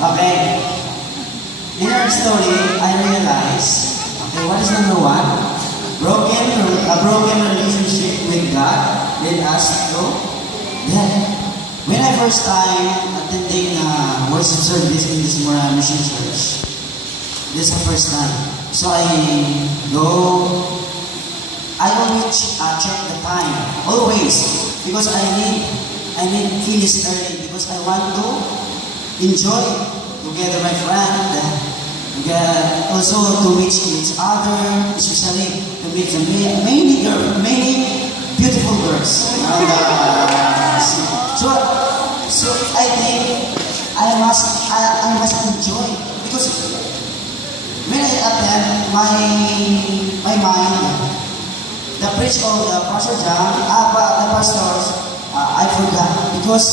Okay. In our story, I realized, okay, what is number one? A broken relationship with God led us to death. When I first time attending worship service in this Mora Mission Church, this is the first time. So I always check the time, always, because I need finish early because I want to enjoy together my friend, also to meet each other, especially to meet the many beautiful girls. So I think I must enjoy because when I attend my mind, the preach of the Pastor John, the pastors, I forgot because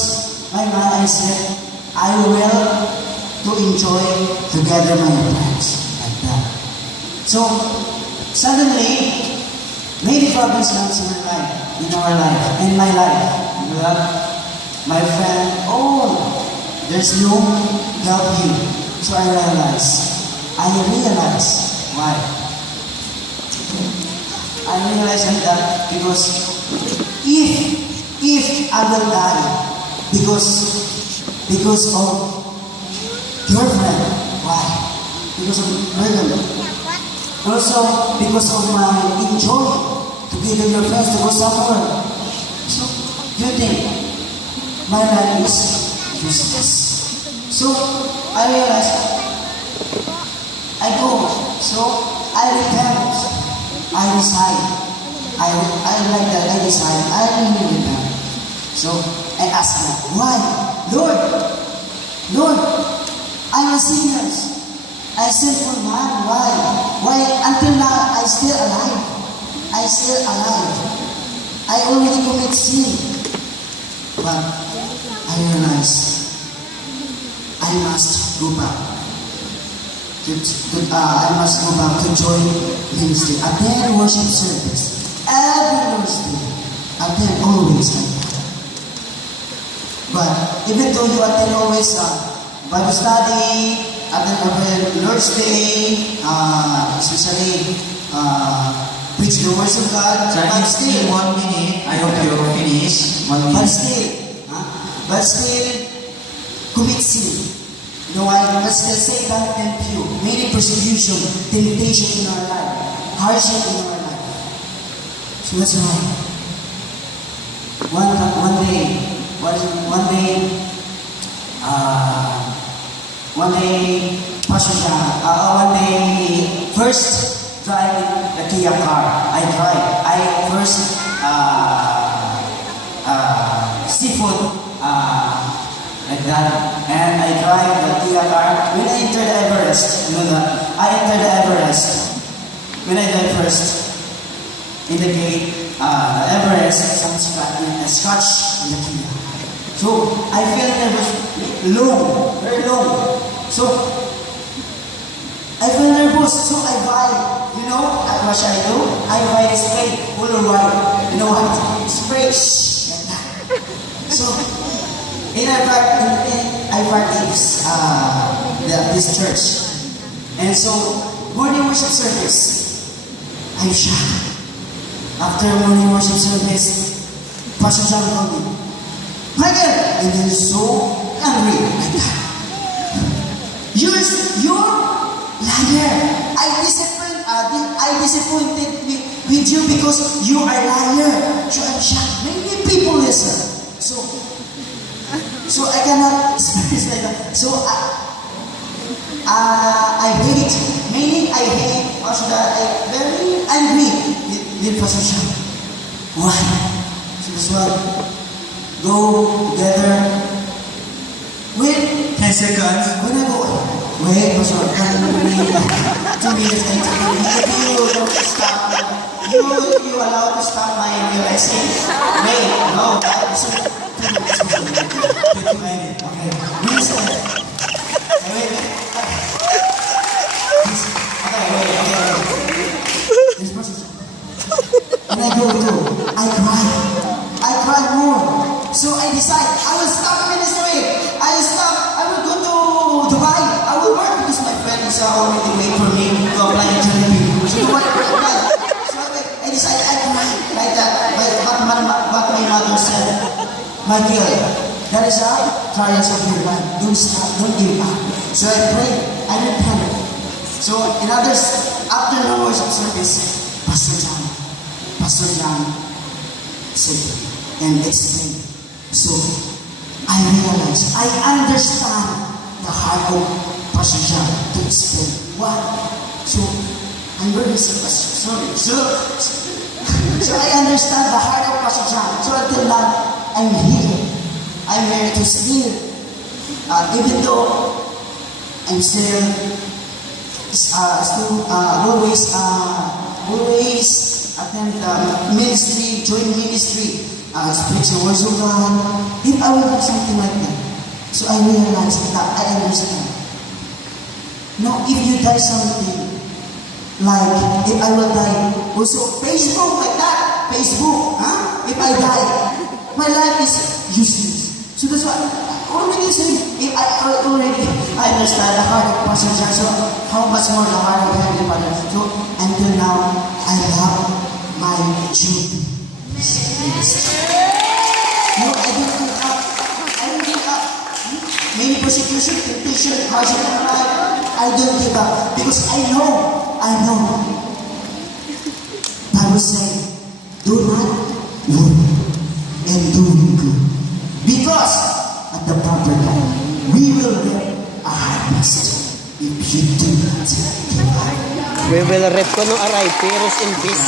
my mind I said I will to enjoy together my friends like that. So suddenly many problems comes in our life, in my life. My friend, there's no help you. So I realized why. I realized like that because if I will die because of girlfriend, why? Because of burden. Also because of my enjoy together your friends to go somewhere. So you think my life is useless. So I realized I go. So I repent. I decide. I like that. I decide. I really repent. So I ask God, why? Lord, I'm a sinner. I sinful man. Why? Why until now I still alive? I already commit sin. But I realize I must go back. I must go back to join ministry. Attend worship service. Every Thursday. Attend always like that. But even though you attend always Bible study, attend every Lord's Day, especially preach the words of God, So but still still, 1 minute. I hope you finish. 1 minute. but still, commit sin. You know why? Because the Satan tempt you. Many persecution, temptation in our life, hardship in our life. So that's why. One day, Pastor John, one day, first driving the Kia car. I first seafood like that, and I drive the Kia car. When I entered Everest, you know that I entered Everest. When I got first in the gate, Everest, some scratch in the Kia. So I feel nervous, very long. So I feel nervous, so I buy, what should I do? I buy the spray, full of white. You know what? Spray, like that. So, I practice this church. And so, morning worship service, I'm shocked. After morning worship service, Pastor John called me, Michael! And then so angry, like that. You're liar. I disappointed with you because you are liar. So I'm shocked. Many people listen. So I cannot express like that. So I hate. Meaning I hate. Also I very angry with Pastor Sean. Why? So this one go together with 10 seconds. when I go. Wait, Pastor, 2 minutes and 2 minutes. If you don't stop, you allow to stop my realizing. Wait, no, this is 2 minutes. Okay, please. Wait. Okay. This person. When I go to, I cry more. So I decide I will stop ministry. I will go to my girl, that is a trials of your life. Don't stop, don't give up. So I pray, I repent. So in others, after the worship service, Pastor John said and explained. So I realize, I understand the heart of Pastor John to explain. Why? So I'm very sorry. So I understand the heart of Pastor John. So until now, I'm here. I'm here to still, even though I'm still always attend ministry, join ministry, preach the words of God. If I will do something like that, so I realize that I understand. No, if you die something, like if I will die, also Facebook like that, Facebook, if I die, my life is useless. So that's why I already say, if I understand the heart of Pastor John, so how much more the heart of Heavenly Father. So until now, I love my duty. No, I don't give up. I don't give up. Many persecution, temptation, hardship in life, I don't give up. Because I know. Bible says, do not worry and do good. Because at the proper time, we will get a harvest if you do not give up. We will rep ko no aray, Peros in this.